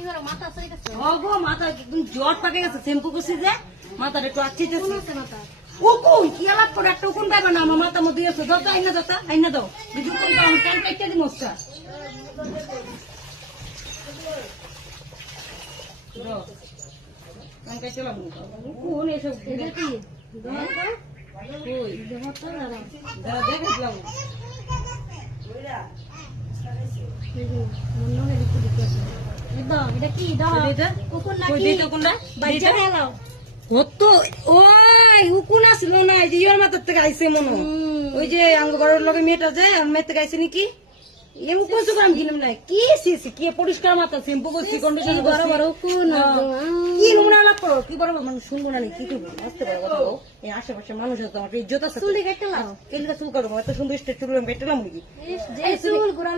কি করো মাথা সরে গেছে ওগো মাথা একদম জট পাকে গেছে শ্যাম্পু করছি যে মাথাটা একটু আচ্ছিতেছে কোন আছে মাথা উকুন কি আলাপ করে একটা উকুন পাইবা না আমার মাথা মধ্যে আছে দাও তো আইনা দাও যদি উকুন পাও আমি কান কাটতে দিই মশা দাও কান কাটতে লাগ উকুন এসব এটা কি কই দেহটা না দাঁড়া দেখলাম মনে হয় একটু দিতে দাও এটা কি দাও এটা কোন কই নাকি দিতে কোনটা বাইজা হেলাও কত ওই উকুন আসলো না এই যে ইয়ার মাথার থেকে আইছে মনে হয়। ওই যে আঙ্গবাড়ির লগে মেয়েটা যায় আর মেয়ের থেকে আইছে নাকি এ উকুন সুকুন আমি কিনলাম না কি সিসি কি পরিষ্কার মাথা শ্যাম্পু করছি কন্ডিশন বড় বড় কোন কি নোংরা আলাপ করো কি বড় মানুষ শুনবো না কি করবো আসতে পারো কথা বলো এই আশেপাশে মানুষ আছে আমার ইজ্জত আছে চুল কেটে লাও কেলিকা চুল কাটবো এত সুন্দর স্টেট চুল বেটেলাম নাকি যে চুল গুড়া